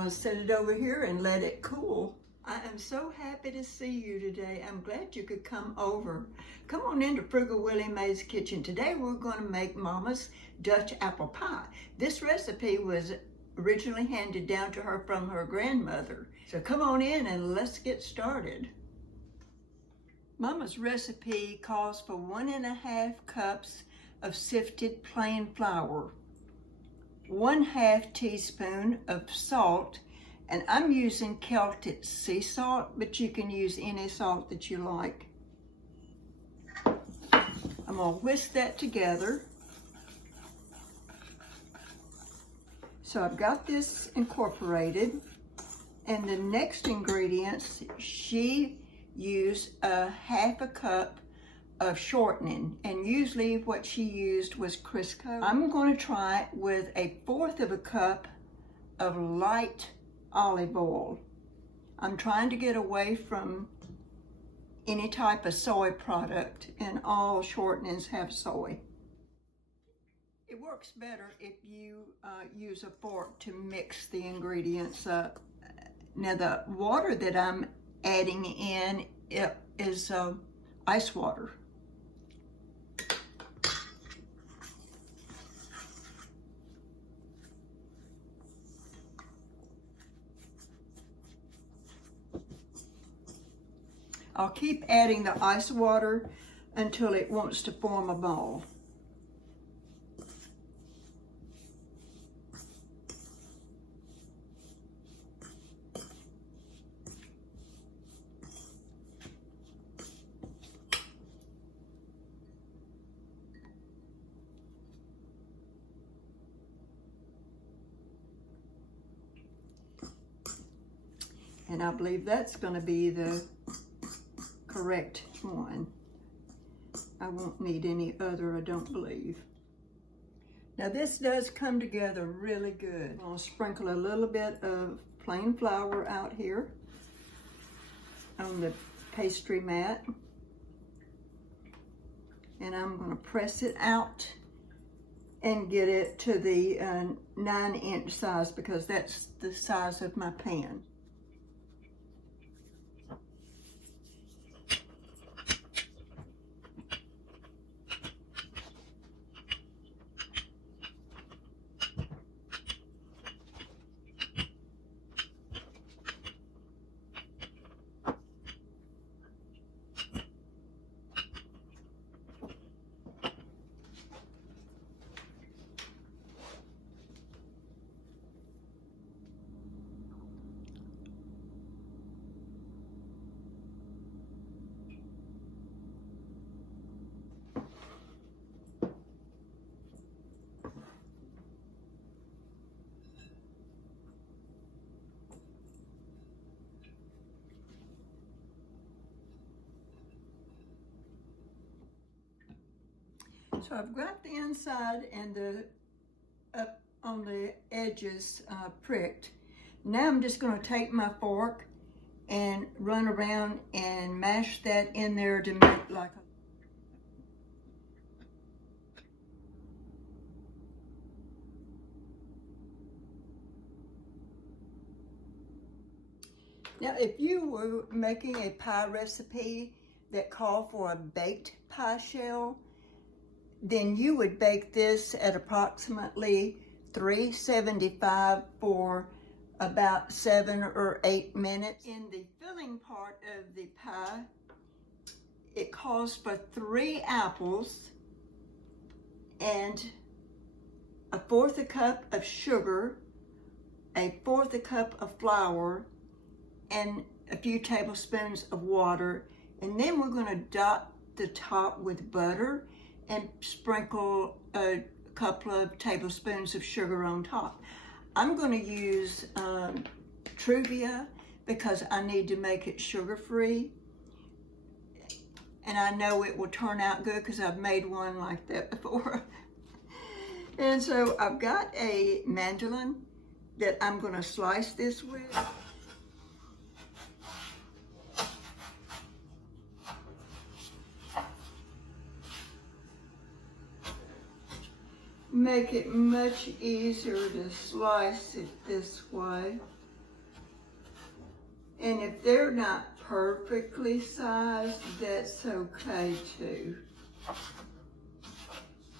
I'll set it over here and let it cool. I am so happy to see you today. I'm glad you could come over. Come on into Frugal Willie Mae's kitchen. Today we're going to make Mama's Dutch apple pie. This recipe was originally handed down to her from her grandmother. So come on in and let's get started. Mama's recipe calls for 1.5 cups of sifted plain flour, 1/2 teaspoon of salt, and I'm using Celtic sea salt, but you can use any salt that you like. I'm gonna whisk that together. So I've got this incorporated, and the next ingredients, she used 1/2 cup of shortening, and usually what she used was Crisco. I'm going to try it with 1/4 cup of light olive oil. I'm trying to get away from any type of soy product, and all shortenings have soy. It works better if you use a fork to mix the ingredients up. Now the water that I'm adding in is ice water. I'll keep adding the ice water until it wants to form a ball. And I believe that's going to be the correct one. I won't need any other, I don't believe. Now this does come together really good. I'll sprinkle a little bit of plain flour out here on the pastry mat. And I'm going to press it out and get it to the 9-inch size, because that's the size of my pan. So I've got the inside and the up on the edges pricked. Now I'm just going to take my fork and run around and mash that in there to make like a... Now if you were making a pie recipe that called for a baked pie shell, then you would bake this at approximately 375 for about 7 or 8 minutes. In the filling part of the pie, it calls for 3 apples and 1/4 cup of sugar, 1/4 cup of flour, and a few tablespoons of water. And then we're going to dot the top with butter and sprinkle a couple of tablespoons of sugar on top. I'm going to use Truvia because I need to make it sugar-free. And I know it will turn out good because I've made one like that before. And so I've got a mandolin that I'm going to slice this with. make it much easier to slice it this way. And if they're not perfectly sized, that's okay too.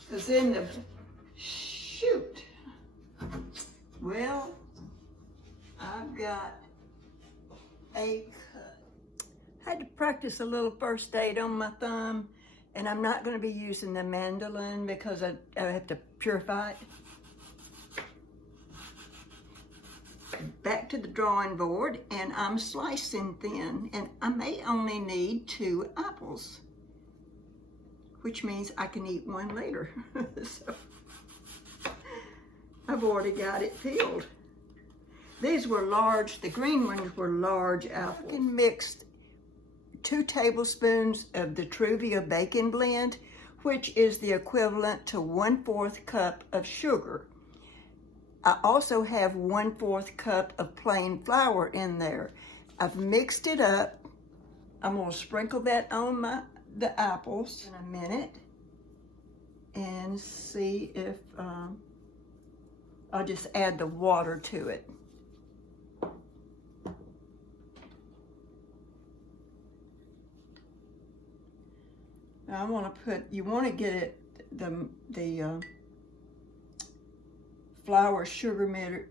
Because in the, shoot, well, I've got a cut. I had to practice a little first aid on my thumb, and I'm not going to be using the mandolin because I have to purify it. Back to the drawing board, and I'm slicing thin, and I may only need 2 apples, which means I can eat one later. So I've already got it peeled. These were large, the green ones were large apples. I can mix 2 tablespoons of the Truvia bacon blend, which is the equivalent to 1/4 cup of sugar. I also have 1/4 cup of plain flour in there. I've mixed it up. I'm gonna sprinkle that on the apples in a minute and see if I'll just add the water to it. Now I want to put, you want to get it, the flour sugar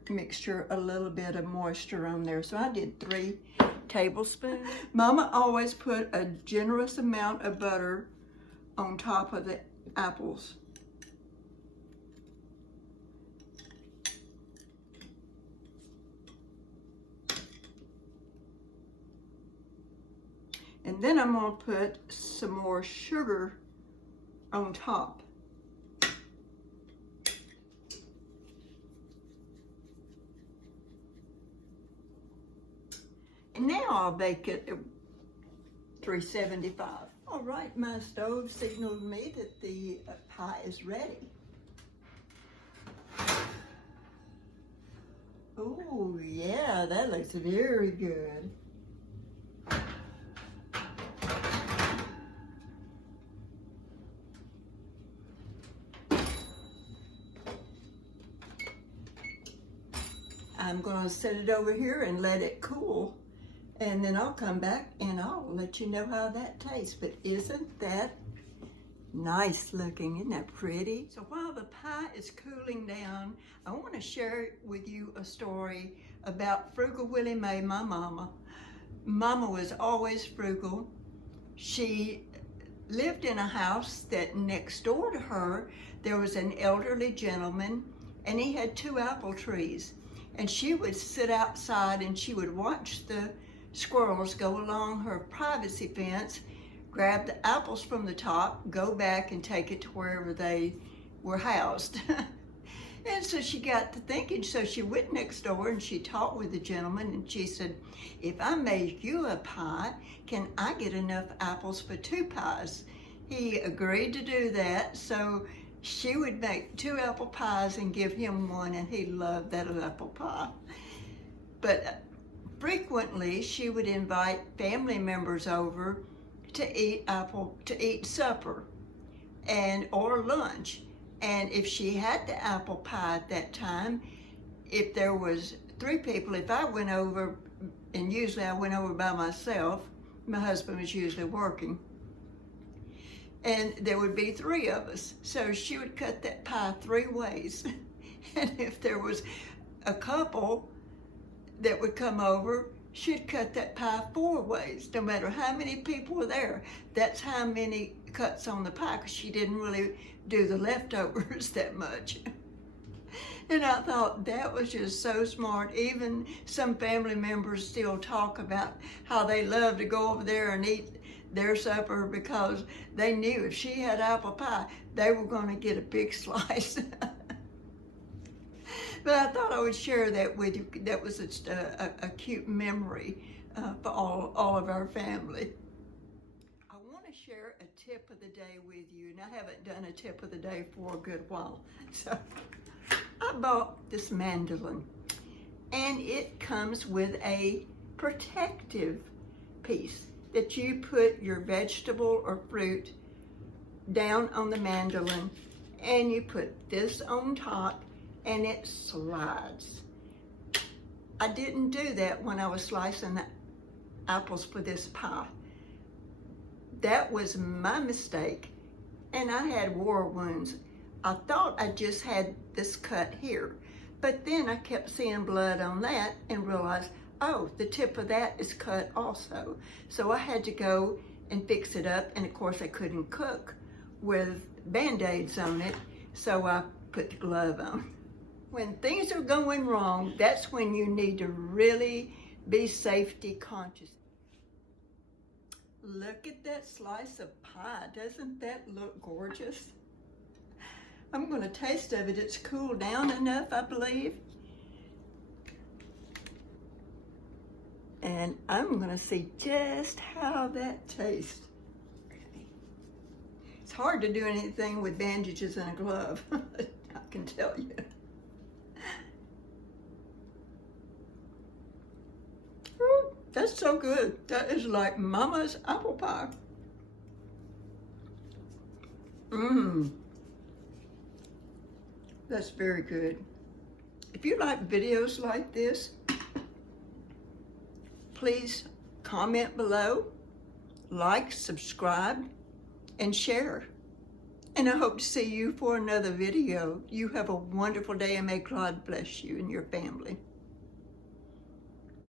mixture, a little bit of moisture on there. So I did 3 tablespoons. Mama always put a generous amount of butter on top of the apples. And then I'm gonna put some more sugar on top. And now I'll bake it at 375. All right, my stove signaled me that the pie is ready. Oh yeah, that looks very good. I'm gonna set it over here and let it cool, and then I'll come back and I'll let you know how that tastes. But isn't that nice looking? Isn't that pretty? So while the pie is cooling down, I want to share with you a story about Frugal Willie Mae, my mama. Mama was always frugal. She lived in a house that next door to her, there was an elderly gentleman, and he had 2 apple trees. And she would sit outside and she would watch the squirrels go along her privacy fence, grab the apples from the top, go back and take it to wherever they were housed. And so she got to thinking, so she went next door and she talked with the gentleman, and she said, if I make you a pie, can I get enough apples for 2 pies? He agreed to do that, so she would make 2 apple pies and give him one, and he loved that apple pie. But frequently she would invite family members over to eat supper or lunch. And if she had the apple pie at that time, if there was 3 people, if I went over, and usually I went over by myself, my husband was usually working, and there would be 3 of us. So she would cut that pie 3 ways. And if there was a couple that would come over, she'd cut that pie 4 ways, no matter how many people were there. That's how many cuts on the pie, because she didn't really do the leftovers that much. And I thought that was just so smart. Even some family members still talk about how they love to go over there and eat their supper because they knew if she had apple pie, they were going to get a big slice. But I thought I would share that with you. That was just a cute memory for all of our family. I want to share a tip of the day with you, and I haven't done a tip of the day for a good while. So I bought this mandolin, and it comes with a protective piece that you put your vegetable or fruit down on the mandolin, and you put this on top, and it slides. I didn't do that when I was slicing apples for this pie. That was my mistake, and I had war wounds. I thought I just had this cut here, but then I kept seeing blood on that and realized, oh, the tip of that is cut also. So I had to go and fix it up, and of course I couldn't cook with Band-Aids on it, so I put the glove on. When things are going wrong, that's when you need to really be safety conscious. Look at that slice of pie. Doesn't that look gorgeous? I'm going to taste of it. It's cooled down enough, I believe. And I'm going to see just how that tastes. Okay. It's hard to do anything with bandages and a glove, I can tell you. Ooh, that's so good. That is like Mama's apple pie. Mmm. That's very good. If you like videos like this, please comment below, like, subscribe, and share. And I hope to see you for another video. You have a wonderful day, and may God bless you and your family.